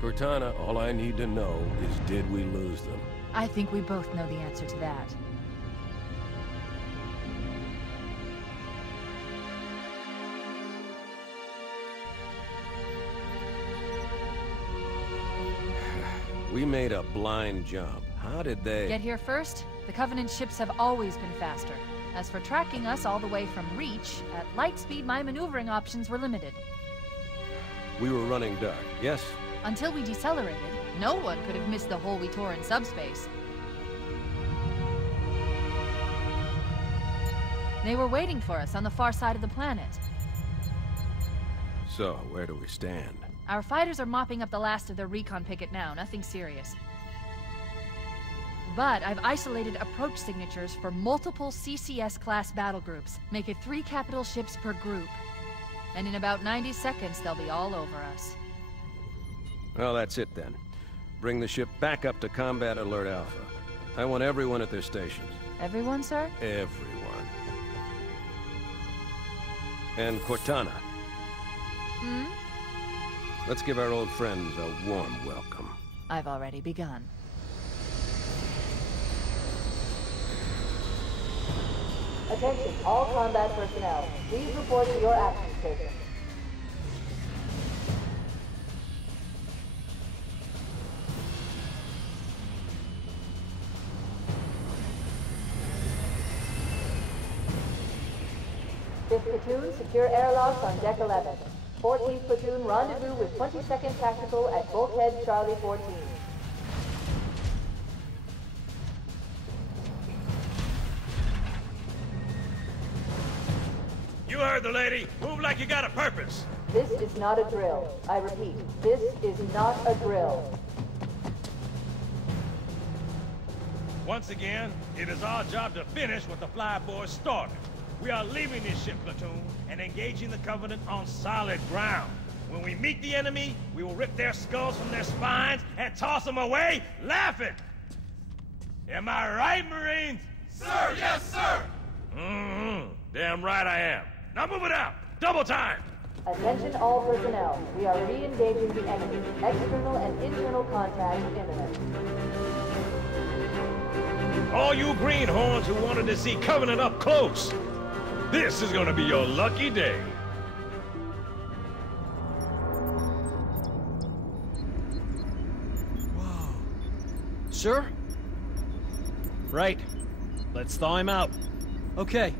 Cortana, all I need to know is did we lose them? I think we both know the answer to that. We made a blind jump. How did they... Get here first? The Covenant ships have always been faster. As for tracking us all the way from Reach, at light speed my maneuvering options were limited. We were running dark, yes? Until we decelerated, no one could have missed the hole we tore in subspace. They were waiting for us on the far side of the planet. So, where do we stand? Our fighters are mopping up the last of their recon picket now, nothing serious. But I've isolated approach signatures for multiple CCS-class battle groups. Make it 3 capital ships per group. And in about 90 seconds, they'll be all over us. Well, that's it then. Bring the ship back up to Combat Alert Alpha. I want everyone at their stations. Everyone, sir? Everyone. And Cortana. Hmm? Let's give our old friends a warm welcome. I've already begun. Attention, all combat personnel. Please report to your action station. Fifth platoon, secure airlocks on deck 11. 14th platoon, rendezvous with 22nd Tactical at Bulkhead Charlie 14. You heard the lady. Move like you got a purpose. This is not a drill. I repeat, this is not a drill. Once again, it is our job to finish what the flyboys started. We are leaving this ship platoon and engaging the Covenant on solid ground. When we meet the enemy, we will rip their skulls from their spines and toss them away, laughing. Am I right, Marines? Sir, yes, sir! Mm-hmm. Damn right I am. Now move it out! Double time! Attention all personnel. We are re-engaging the enemy. External and internal contact imminent. All you greenhorns who wanted to see Covenant up close, this is gonna be your lucky day. Whoa. Sir? Right. Let's thaw him out. Okay.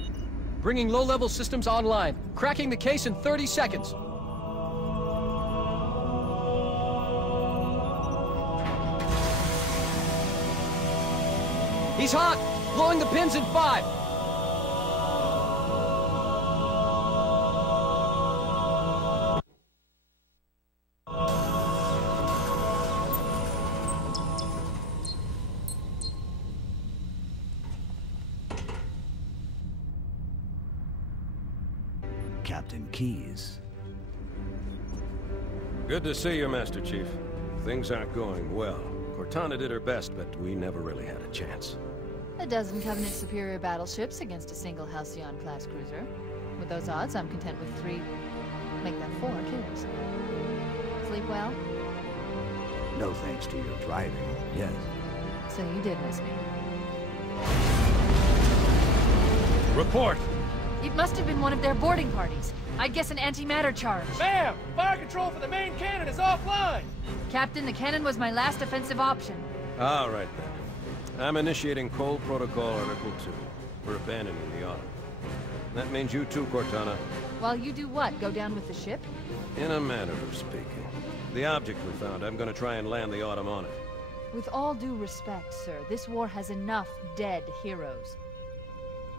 Bringing low-level systems online. Cracking the case in 30 seconds. He's hot! Blowing the pins in 5! Captain Keyes. Good to see you, Master Chief. Things aren't going well. Cortana did her best, but we never really had a chance. A dozen Covenant superior battleships against a single Halcyon-class cruiser. With those odds, I'm content with 3, make that 4 kills. Sleep well? No thanks to your driving, yes. So you did miss me. Report! It must have been one of their boarding parties. I'd guess an antimatter charge. Bam! Fire control for the main cannon is offline! Captain, the cannon was my last offensive option. All right, then. I'm initiating Cold Protocol Article 2. We're abandoning the Autumn. That means you too, Cortana. While you do what? Go down with the ship? In a manner of speaking. The object we found, I'm gonna try and land the Autumn on it. With all due respect, sir, this war has enough dead heroes.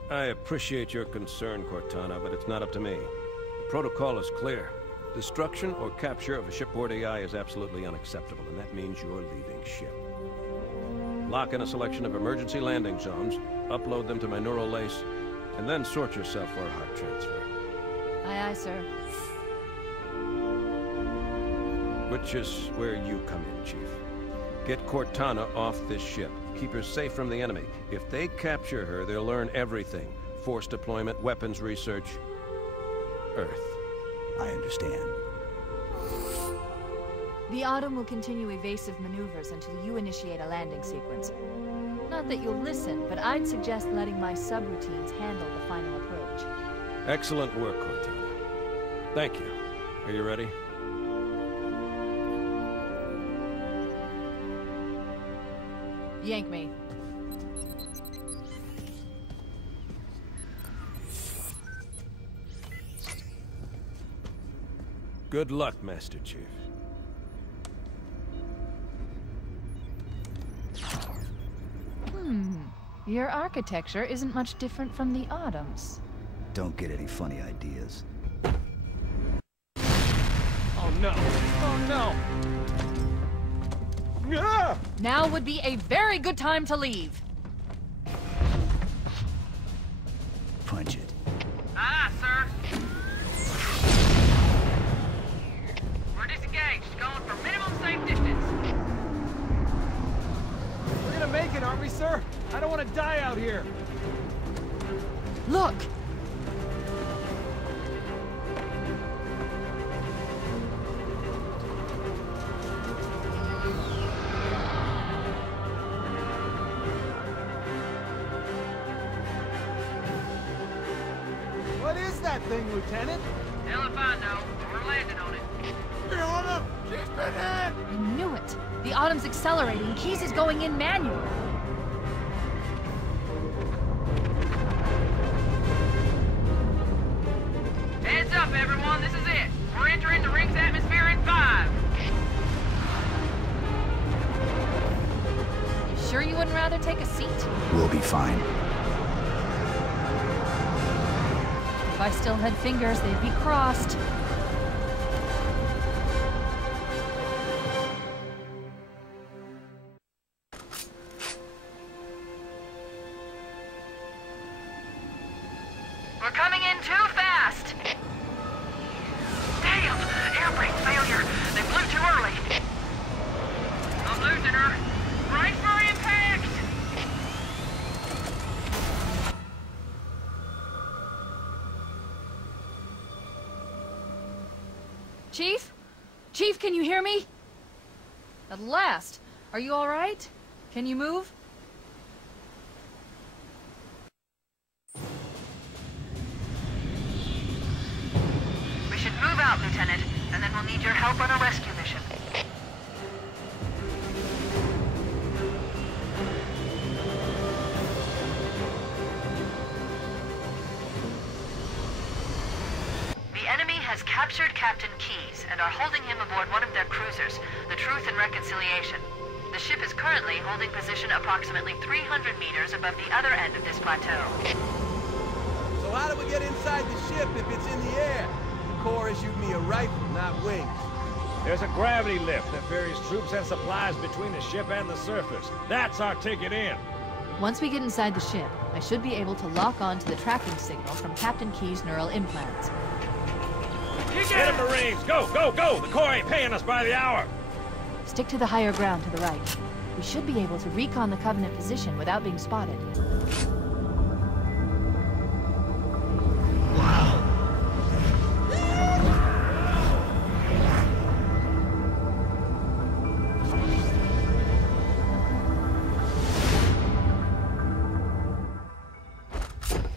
I appreciate your concern, Cortana, but it's not up to me. The protocol is clear. Destruction or capture of a shipboard AI is absolutely unacceptable, and that means you're leaving ship. Lock in a selection of emergency landing zones, upload them to my neural lace, and then sort yourself for a heart transfer. Aye, aye, sir. Which is where you come in, Chief. Get Cortana off this ship. Keep her safe from the enemy. If they capture her, they'll learn everything. Force deployment, weapons research, Earth. I understand. The Autumn will continue evasive maneuvers until you initiate a landing sequence. Not that you'll listen, but I'd suggest letting my subroutines handle the final approach. Excellent work, Cortana. Thank you. Are you ready? Yank me. Good luck, Master Chief. Your architecture isn't much different from the Autumn's. Don't get any funny ideas. Oh no! Oh no! Ah! Now would be a very good time to leave. Punch it. Aye, sir. We're disengaged, going for minimum safe distance. We're gonna make it, aren't we, sir? I don't want to die out here. Look! What is that thing, Lieutenant? Hell if I know. We're landing on it. I knew it! The Autumn's accelerating. Keyes is going in manual. Heads up, everyone. This is it. We're entering the ring's atmosphere in 5. You sure you wouldn't rather take a seat? We'll be fine. If I still had fingers, they'd be crossed. We're coming in too fast. Damn! Air brake failure. They flew too early. I'm losing her. Brace for impact! Chief? Chief, can you hear me? At last. Are you all right? Can you move? We should move out, Lieutenant, and then we'll need your help on a rescue mission. The enemy has captured Captain Keyes and are holding him aboard one of their cruisers, the Truth and Reconciliation. The ship is currently holding position approximately 300 meters above the other end of this plateau. So how do we get inside the ship if it's in the air? The Corps issued me a rifle, not wings. There's a gravity lift that ferries troops and supplies between the ship and the surface. That's our ticket in. Once we get inside the ship, I should be able to lock on to the tracking signal from Captain Keyes' neural implants. Get him, Marines! Go, go, go! The Corps ain't paying us by the hour! Stick to the higher ground to the right. We should be able to recon the Covenant position without being spotted.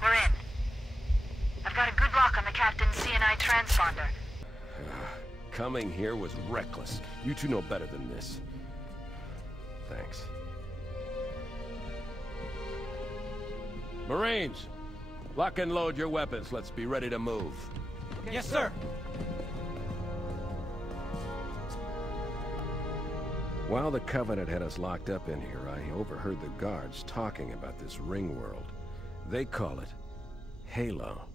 We're in. I've got a good lock on the Captain's CNI transponder. Coming here was reckless. You two know better than this. Thanks. Marines, lock and load your weapons. Let's be ready to move. Yes, sir. While the Covenant had us locked up in here, I overheard the guards talking about this ring world. They call it Halo.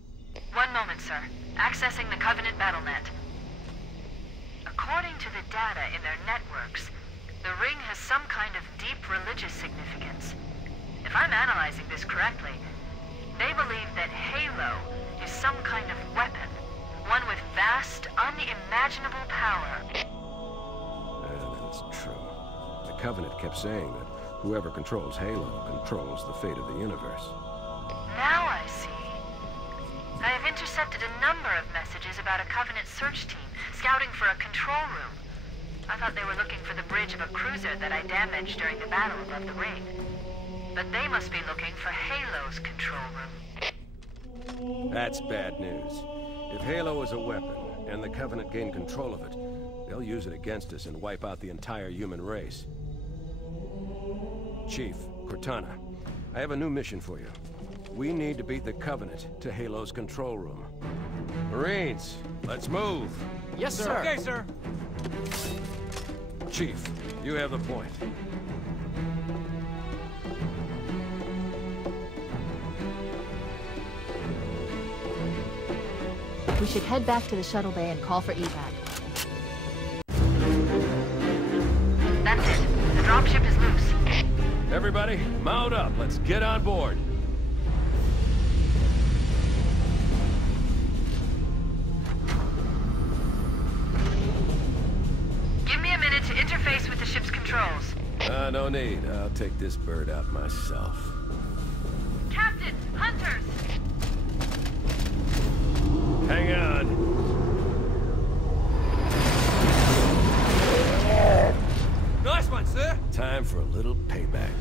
One moment, sir. Accessing the Covenant BattleNet. According to the data in their networks, the ring has some kind of deep religious significance. If I'm analyzing this correctly, they believe that Halo is some kind of weapon, one with vast, unimaginable power. That's true. The Covenant kept saying that whoever controls Halo controls the fate of the universe. Now I see. I have intercepted a number of messages about a Covenant search team scouting for a control room. I thought they were looking for the bridge of a cruiser that I damaged during the battle above the ring. But they must be looking for Halo's control room. That's bad news. If Halo is a weapon, and the Covenant gain control of it, they'll use it against us and wipe out the entire human race. Chief, Cortana, I have a new mission for you. We need to beat the Covenant to Halo's control room. Marines, let's move! Yes, sir. Okay, sir. Chief, you have the point. We should head back to the shuttle bay and call for evac. That's it. The dropship is loose. Everybody, mount up. Let's get on board. Give me a minute to interface with the ship's controls. No need. I'll take this bird out myself. Captain! Hunters! Hang on. Nice one, sir. Time for a little payback.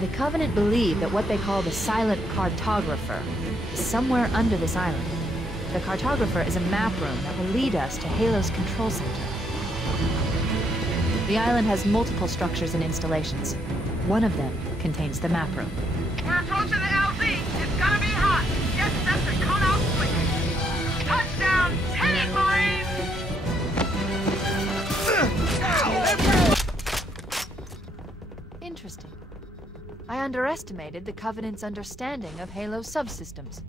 The Covenant believe that what they call the silent cartographer is somewhere under this island. The cartographer is a map room that will lead us to Halo's control center. The island has multiple structures and installations. One of them contains the map room. We're approaching the LZ. It's gonna be hot. Get set to come out quick. Touchdown! Hit it, Marines! Interesting. I underestimated the Covenant's understanding of Halo subsystems.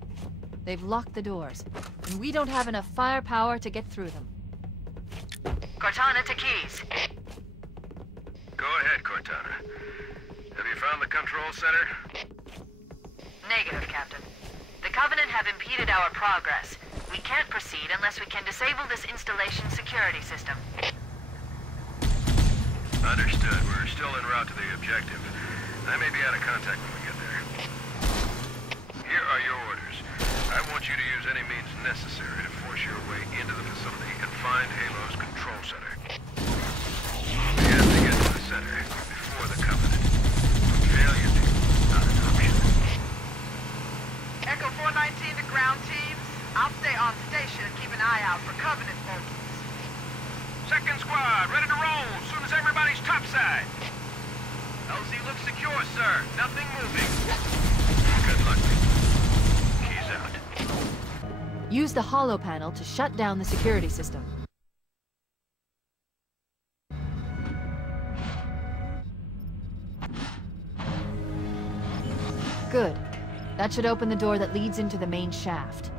They've locked the doors, and we don't have enough firepower to get through them. Cortana to Keys. Go ahead, Cortana. Have you found the control center? Negative, Captain. The Covenant have impeded our progress. We can't proceed unless we can disable this installation's security system. Understood. We're still en route to the objective. I may be out of contact when we get there. Here are your orders. I want you to use any means necessary to force your way into the facility and find Halo's control center. We have to get to the center before the Covenant. Failure is not an option. Echo 419 to ground teams. I'll stay on station and keep an eye out for Covenant bogies. Second squad, ready to roll as soon as everybody's topside. LZ looks secure, sir. Nothing moving. Good luck. Keys out. Use the holo panel to shut down the security system. Good. That should open the door that leads into the main shaft.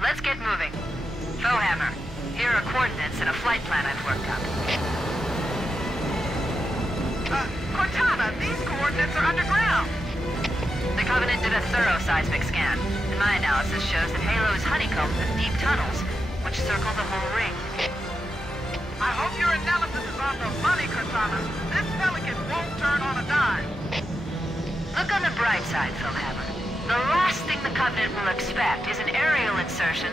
Let's get moving. Foehammer, here are coordinates and a flight plan I've worked out. Cortana, these coordinates are underground. The Covenant did a thorough seismic scan, and my analysis shows that Halo is honeycombed with deep tunnels, which circle the whole ring. I hope your analysis is on the money, Cortana. This Pelican won't turn on a dime. Look on the bright side, Foehammer. The last thing the Covenant will expect is an aerial insertion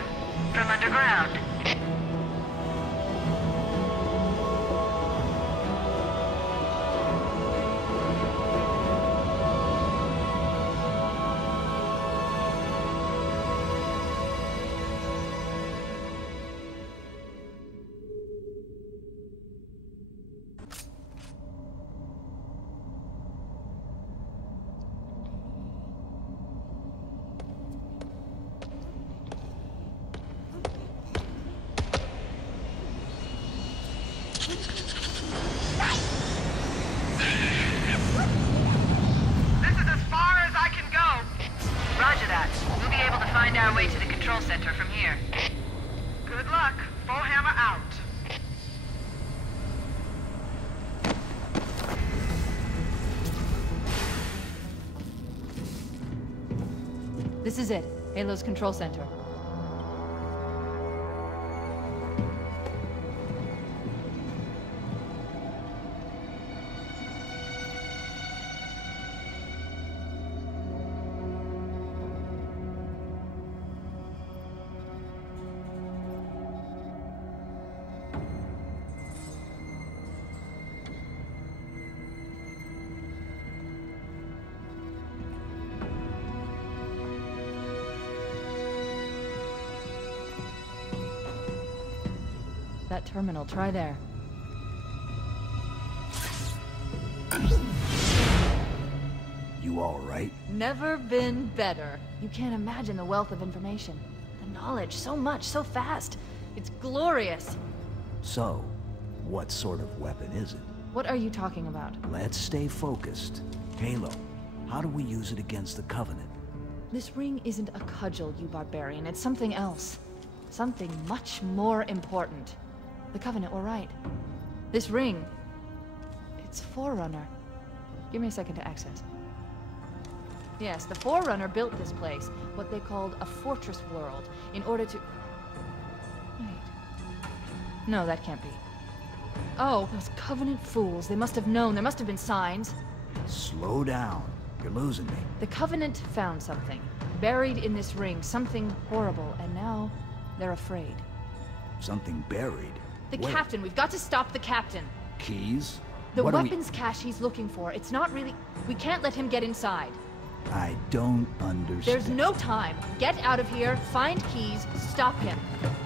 from underground. control center from here. Good luck. Bowhammer out. This is it. Halo's control center. That terminal, try there. You all right? Never been better. You can't imagine the wealth of information. The knowledge, so much, so fast. It's glorious. So, what sort of weapon is it? What are you talking about? Let's stay focused. Halo, how do we use it against the Covenant? This ring isn't a cudgel, you barbarian. It's something else. Something much more important. The Covenant were right. This ring... it's Forerunner. Give me a second to access. Yes, the Forerunner built this place, what they called a fortress world, in order to... Wait. No, that can't be. Oh, those Covenant fools. They must have known. There must have been signs. Slow down. You're losing me. The Covenant found something. Buried in this ring. Something horrible. And now, they're afraid. Something buried? The Where? captain. We've got to stop the captain. Keys? The What do we- weapons cache he's looking for. It's not really... We can't let him get inside. I don't understand. There's no time. Get out of here, find keys, stop him.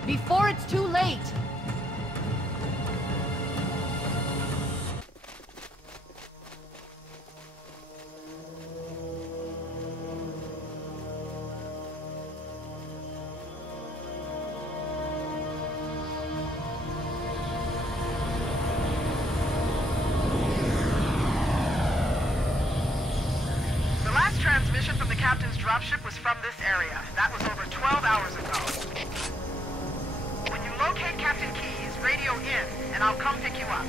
Before it's too late! The last transmission from the captain's dropship was from this area. That was over 12 hours ago. When you locate Captain Keyes, radio in, and I'll come pick you up.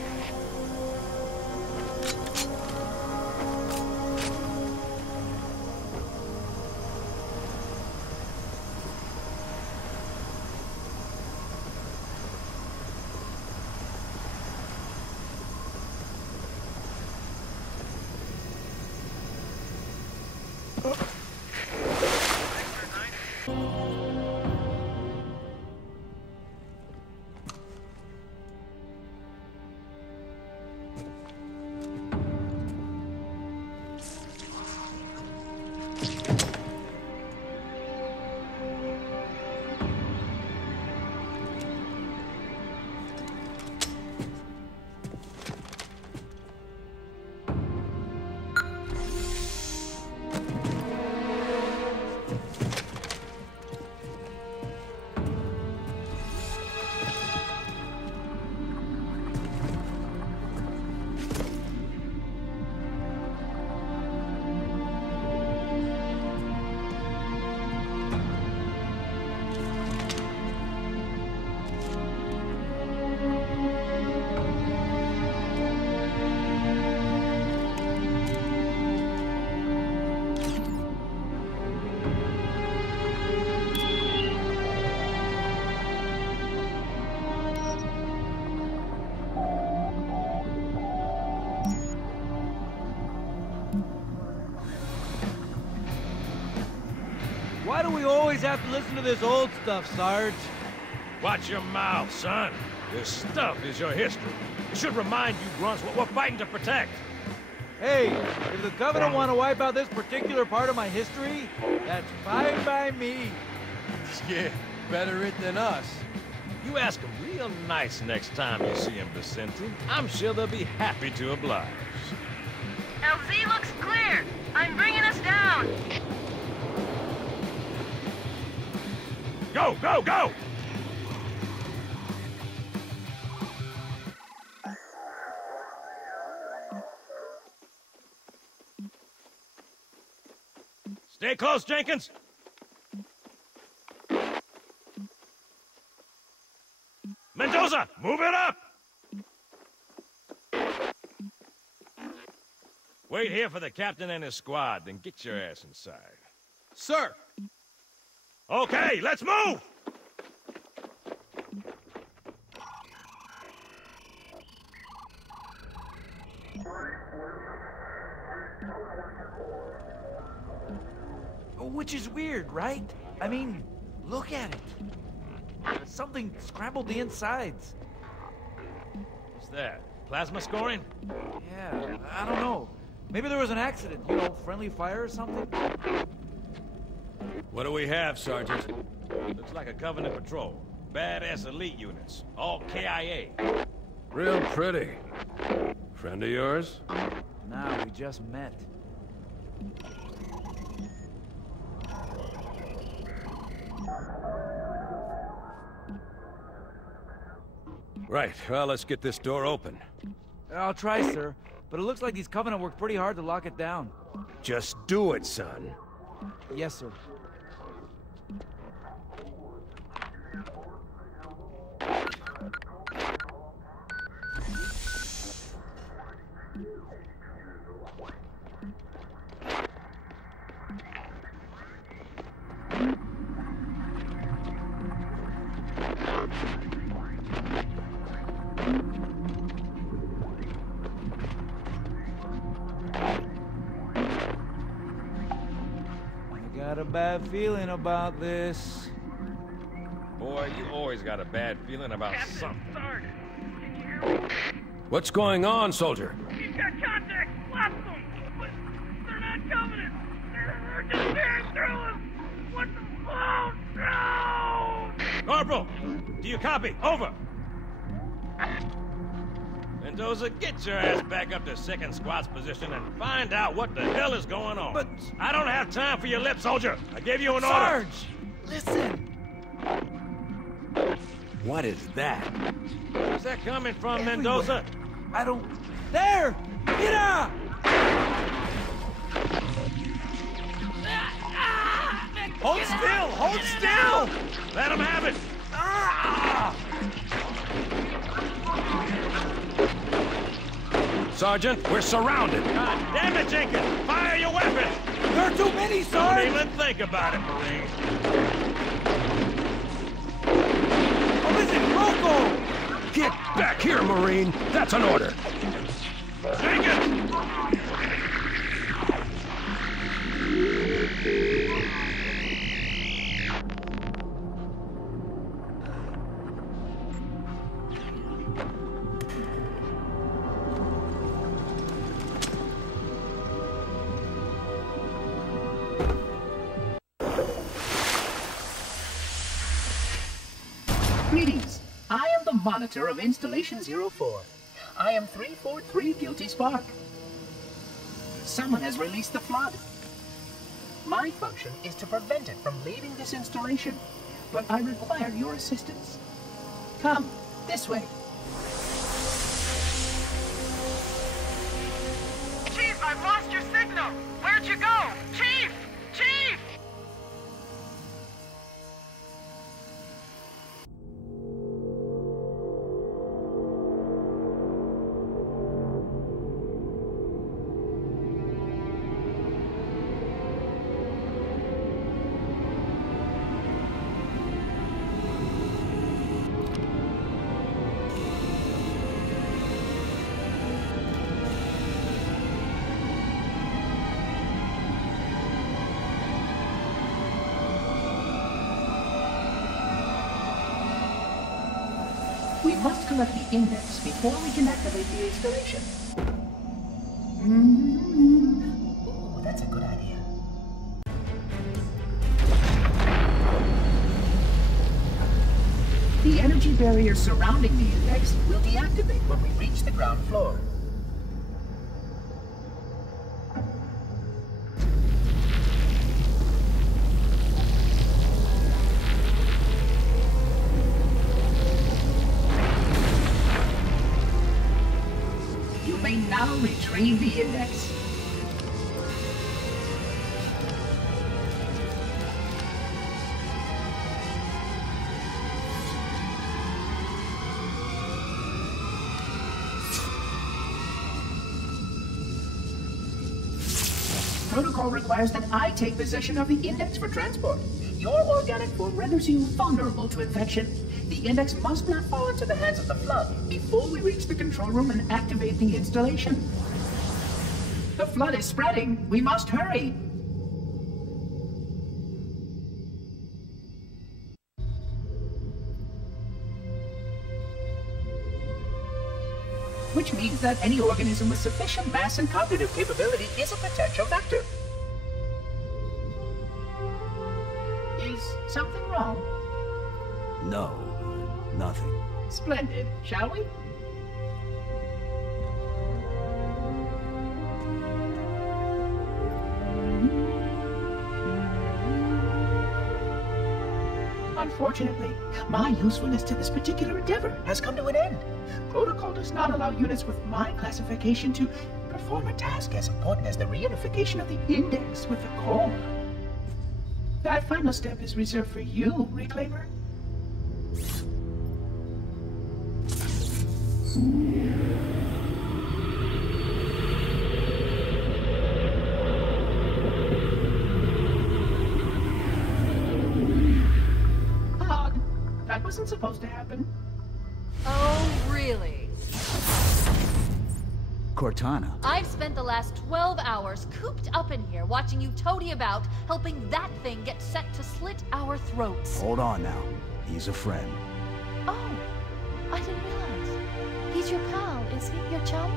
Why do we always have to listen to this old stuff, Sarge? Watch your mouth, son. This stuff is your history. It should remind you grunts what we're fighting to protect. Hey, if the Covenant want to wipe out this particular part of my history, that's fine by me. Yeah, better it than us. You ask them real nice next time you see them, Vicente. I'm sure they'll be happy to oblige. LZ looks clear. I'm bringing us down. Go, go, go! Stay close, Jenkins. Mendoza, move it up! Wait here for the captain and his squad, then get your ass inside. Sir! Okay, let's move! Which is weird, right? I mean, look at it. Something scrambled the insides. What's that? Plasma scoring? Yeah, I don't know. Maybe there was an accident, friendly fire or something? What do we have, Sergeant? Looks like a Covenant patrol. Badass elite units. All KIA. Real pretty. Friend of yours? Nah, we just met. Right, well, let's get this door open. I'll try, sir. But it looks like these Covenant worked pretty hard to lock it down. Just do it, son. Yes, sir. Got a bad feeling about this. Boy, you always got a bad feeling about something. Sergeant, can you hear me? What's going on, soldier? He's got contact, lots of them, but they're not Covenant. They're just tearing through us. What the? Oh, no! Corporal, do you copy? Over. Mendoza, get your ass back up to second squad's position and find out what the hell is going on. But I don't have time for your lip, soldier. I gave you an order. Sarge! Listen! What is that? Where's that coming from, Everywhere. Mendoza? I don't... There! Mira! Hold still! Hold still! Let him have it! Sergeant, we're surrounded. God damn it, Jenkins! Fire your weapon! There are too many, Don't Sarge! even think about it, Marine. Oh, listen, Rocco! Get back here, Marine. That's an order. Jenkins! Greetings. I am the monitor of Installation 04. I am 343 Guilty Spark. Someone has released the flood. My function is to prevent it from leaving this installation, but I require your assistance. Come, this way. Chief, I've lost your signal! Where'd you go? Chief! Chief! We must collect the index before we can activate the installation. Ooh, that's a good idea. The energy barrier surrounding the index will deactivate when we reach the ground floor. You may now retrieve the index. protocol requires that I take possession of the index for transport. Your organic form renders you vulnerable to infection. The index must not fall into the hands of the Flood before we reach the control room and activate the installation. The Flood is spreading. We must hurry. Which means that any organism with sufficient mass and cognitive capability is a potential vector. Is something wrong? No, nothing. Splendid, shall we? Unfortunately, my usefulness to this particular endeavor has come to an end. Protocol does not allow units with my classification to perform a task as important as the reunification of the index with the core. That final step is reserved for you, Reclaimer. Odd. That wasn't supposed to happen. Oh, really? Cortana. I've spent the last 12 hours cooped up in here watching you toady about, helping that thing get set to slit our throats. Hold on now. He's a friend. Oh, I didn't realize. He's your pal, is he? Your chum?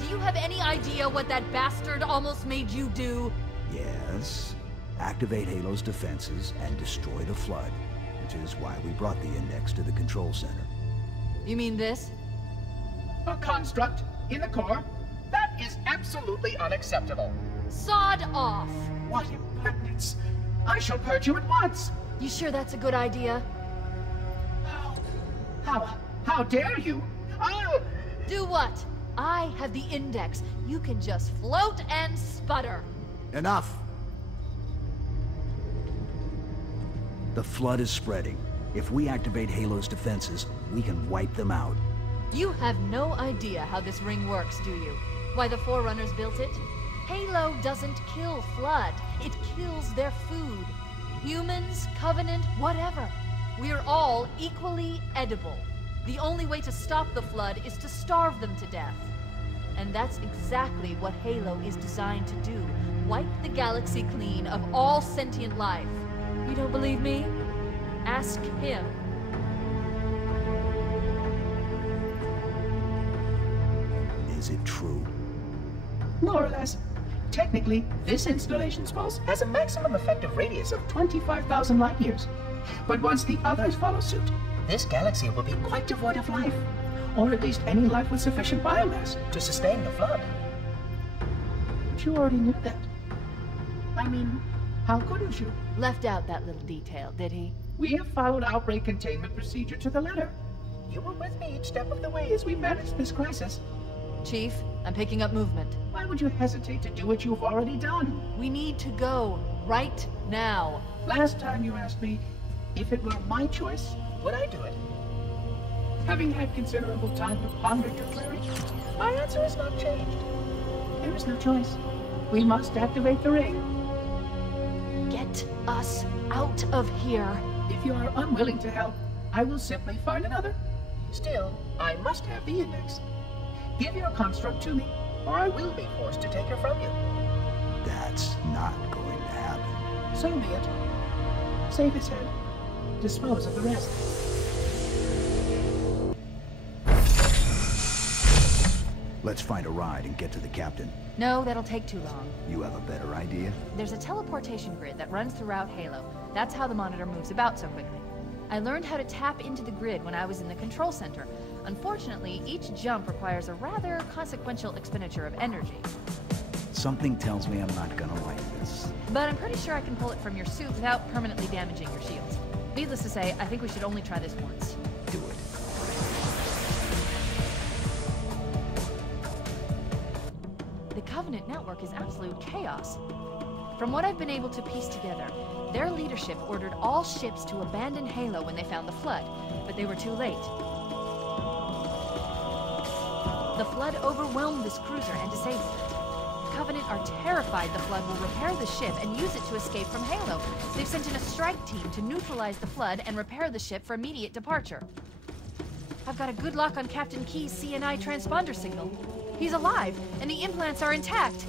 Do you have any idea what that bastard almost made you do? Yes. Activate Halo's defenses and destroy the Flood, which is why we brought the index to the control center. You mean this? A construct in the core? That is absolutely unacceptable. Sod off! What impertinence! I shall purge you at once! You sure that's a good idea? How dare you? I'll... Do what? I have the index. You can just float and sputter. Enough! The Flood is spreading. If we activate Halo's defenses, we can wipe them out. You have no idea how this ring works, do you? Why the Forerunners built it? Halo doesn't kill Flood. It kills their food. Humans, Covenant, whatever. We're all equally edible. The only way to stop the Flood is to starve them to death. And that's exactly what Halo is designed to do. Wipe the galaxy clean of all sentient life. You don't believe me? Ask him. Is it true? More or less. Technically, this installation's pulse has a maximum effective radius of 25,000 light years. But once the others follow suit, this galaxy will be quite devoid of life. Or at least any life with sufficient biomass to sustain the Flood. But you already knew that. I mean, how couldn't you? Left out that little detail, did he? We have followed outbreak containment procedure to the letter. You were with me each step of the way as we managed this crisis. Chief, I'm picking up movement. Why would you hesitate to do what you've already done? We need to go, right now. Last time you asked me, if it were my choice, would I do it? Having had considerable time to ponder your query, my answer has not changed. There is no choice. We must activate the ring. Get us out of here. If you are unwilling to help, I will simply find another. Still, I must have the index. Give your construct to me, or I will be forced to take her from you. That's not going to happen. So be it. Save his head. Dispose of the rest. Let's find a ride and get to the captain. No, that'll take too long. You have a better idea? There's a teleportation grid that runs throughout Halo. That's how the monitor moves about so quickly. I learned how to tap into the grid when I was in the control center. Unfortunately, each jump requires a rather consequential expenditure of energy. Something tells me I'm not gonna like this. But I'm pretty sure I can pull it from your suit without permanently damaging your shields. Needless to say, I think we should only try this once. Do it. The Covenant network is absolute chaos. From what I've been able to piece together, their leadership ordered all ships to abandon Halo when they found the Flood, but they were too late. The Flood overwhelmed this cruiser and disabled it. Covenant are terrified the Flood will repair the ship and use it to escape from Halo. They've sent in a strike team to neutralize the Flood and repair the ship for immediate departure. I've got a good lock on Captain Key's CNI transponder signal. He's alive, and the implants are intact.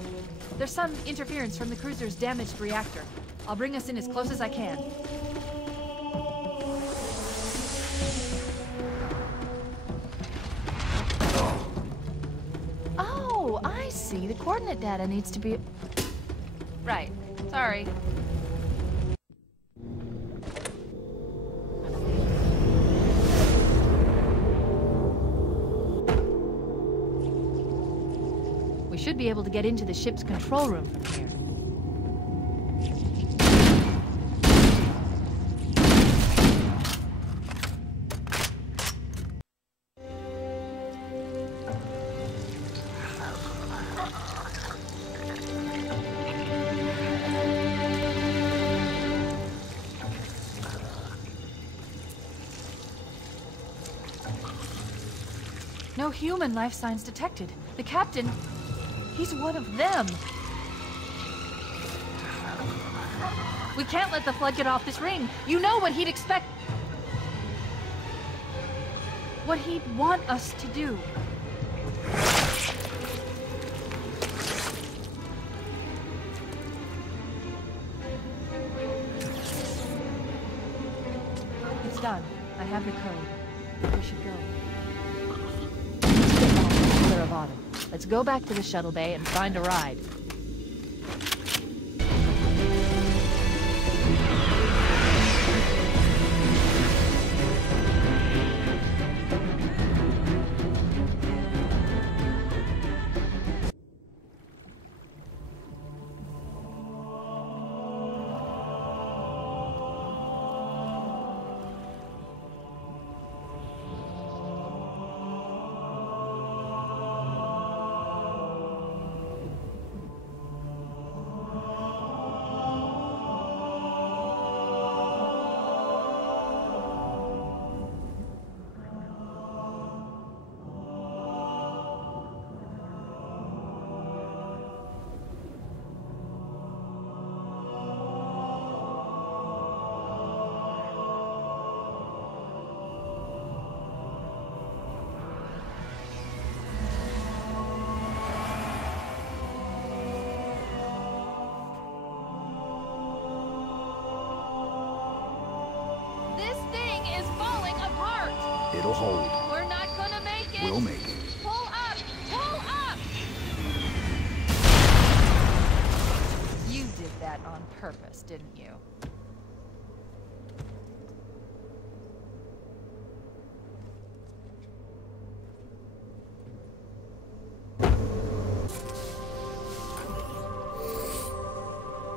There's some interference from the cruiser's damaged reactor. I'll bring us in as close as I can. Oh, I see. The coordinate data needs to be... Right. Sorry. We should be able to get into the ship's control room from here. No human life signs detected. The captain, he's one of them. We can't let the Flood get off this ring. You know what he'd expect. What he'd want us to do. It's done. I have the code. We should go. Of autumn. Let's go back to the shuttle bay and find a ride. It'll hold. We're not gonna make it. We'll make it. Pull up! Pull up! You did that on purpose, didn't you?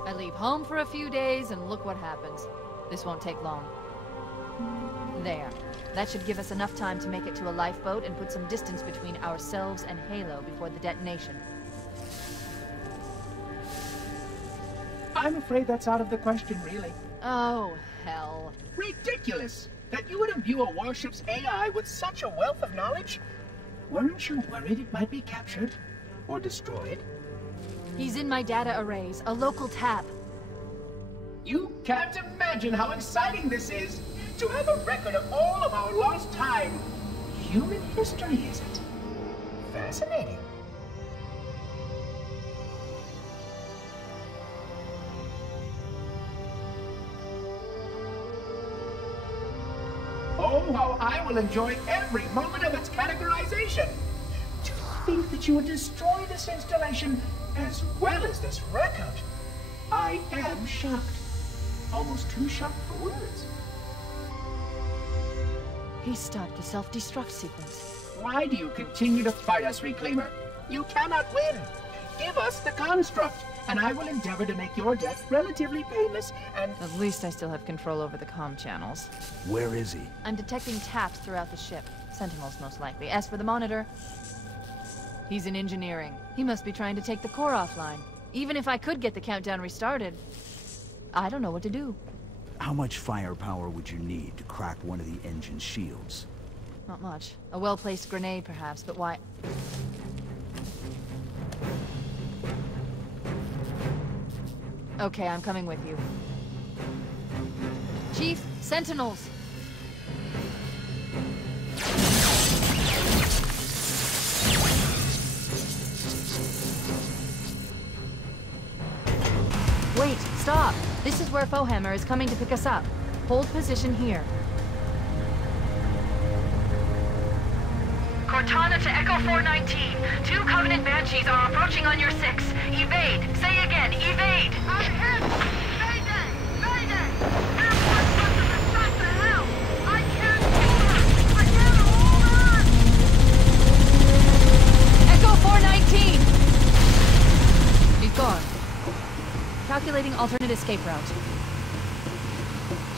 I leave home for a few days and look what happens. This won't take long. There. That should give us enough time to make it to a lifeboat and put some distance between ourselves and Halo before the detonation. I'm afraid that's out of the question, really. Oh, hell. Ridiculous! That you would imbue a warship's AI with such a wealth of knowledge? Weren't you worried it might be captured? Or destroyed? He's in my data arrays, a local tap. You can't imagine how exciting this is! To have a record of all of our lost time. Human history, is it? Fascinating. Oh, how I will enjoy every moment of its categorization. To think that you would destroy this installation as well as this record. I am shocked. Almost too shocked for words. He stopped the self-destruct sequence. Why do you continue to fight us, Reclaimer? You cannot win. Give us the construct, and I will endeavor to make your death relatively painless and... At least I still have control over the comm channels. Where is he? I'm detecting taps throughout the ship. Sentinels, most likely. As for the monitor, he's in engineering. He must be trying to take the core offline. Even if I could get the countdown restarted, I don't know what to do. How much firepower would you need to crack one of the engine's shields? Not much. A well-placed grenade, perhaps, but why... Okay, I'm coming with you. Chief, Sentinels! Wait, stop! This is where Fohammer is coming to pick us up. Hold position here. Cortana to Echo 419. 2 Covenant Banshees are approaching on your 6. Evade! Say again, evade! I'm hit! Mayday! Mayday! Air Force Customs is shot to hell! I can't hold her! I can't hold her! Echo 419! He's gone. Calculating alternate escape route.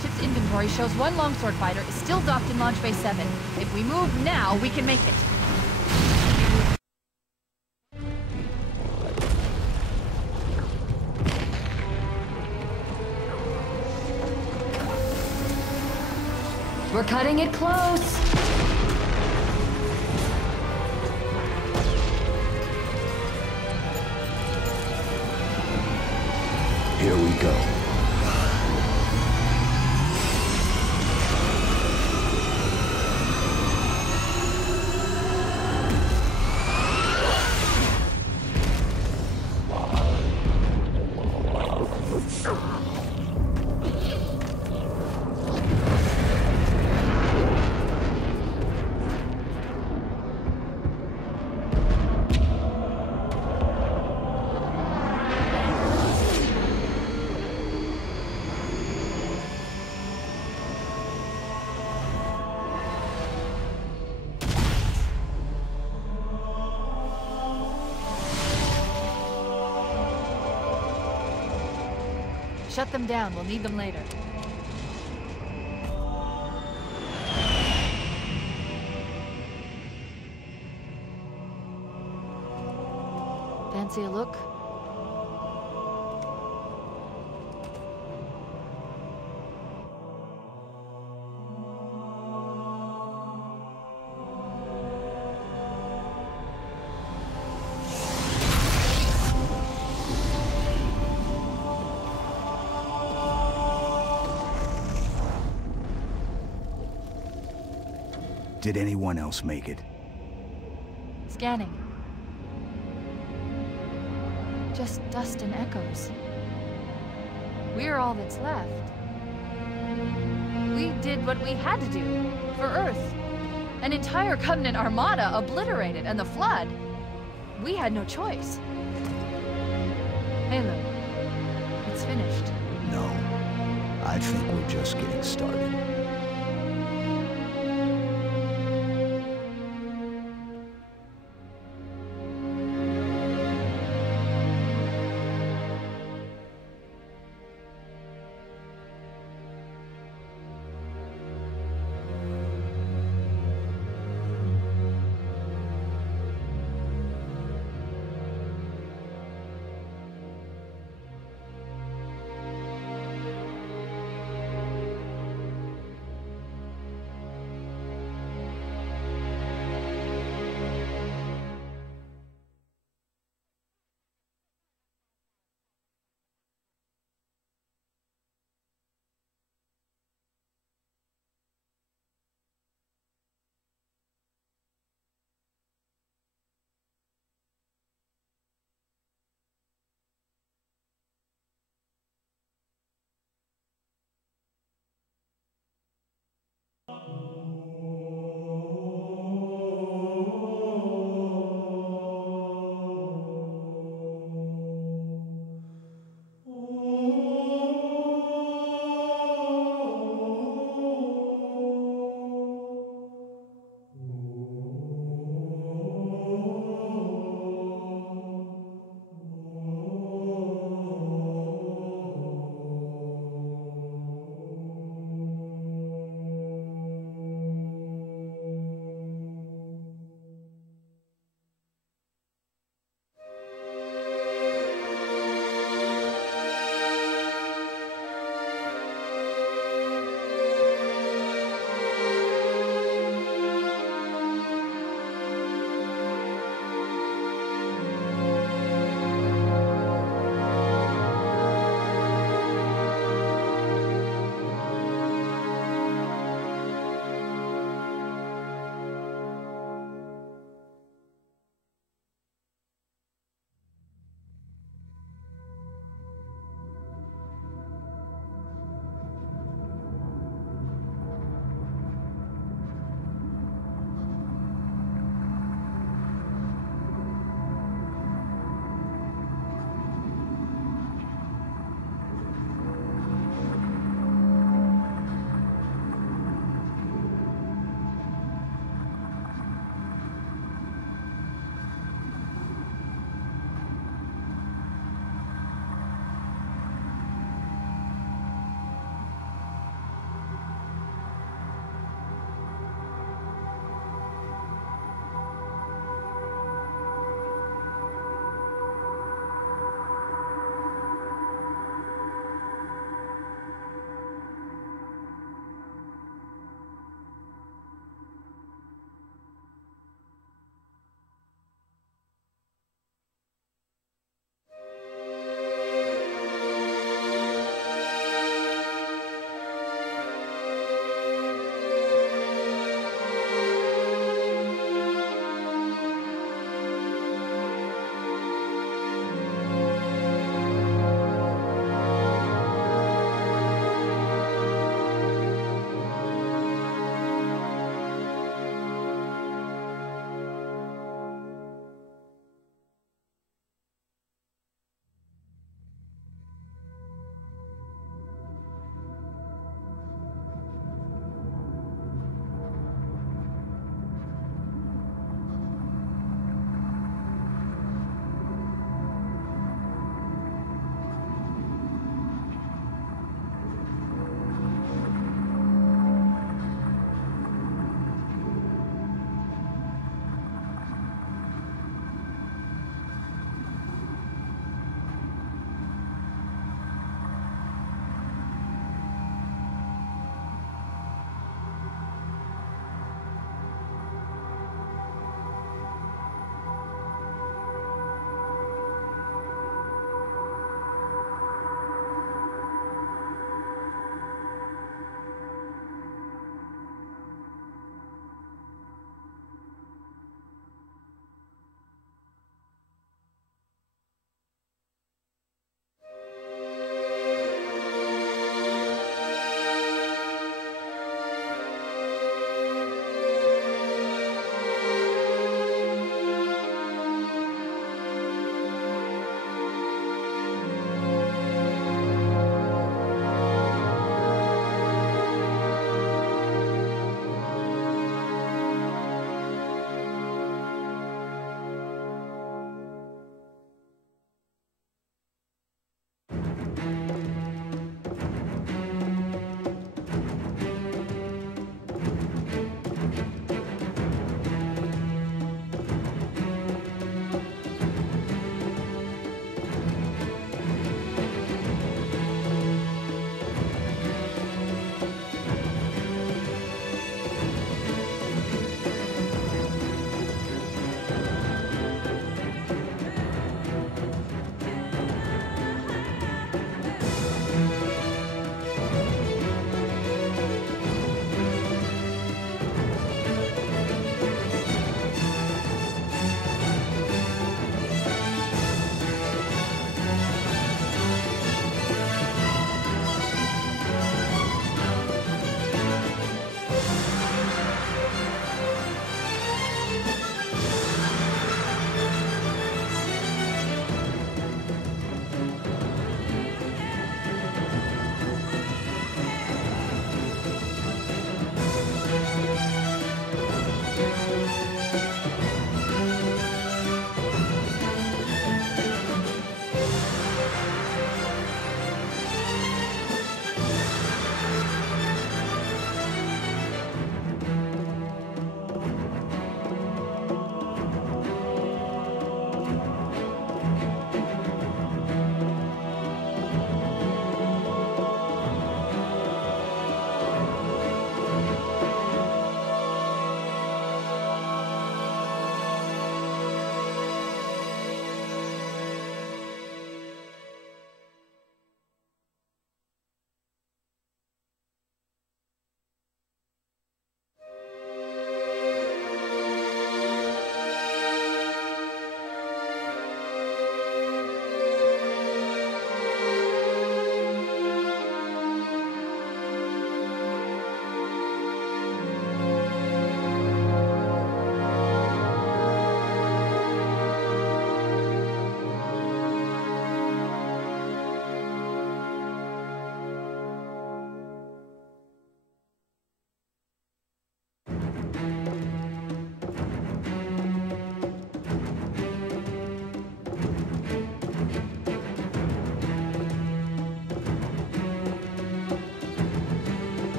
Ship's inventory shows 1 longsword fighter is still docked in Launch Bay 7. If we move now, we can make it. We're cutting it close. Here we go. Shut them down. We'll need them later. Fancy a look? Did anyone else make it? Scanning. Just dust and echoes. We're all that's left. We did what we had to do for Earth. An entire Covenant armada obliterated, and the Flood. We had no choice. Halo, it's finished. No. I think we're just getting started.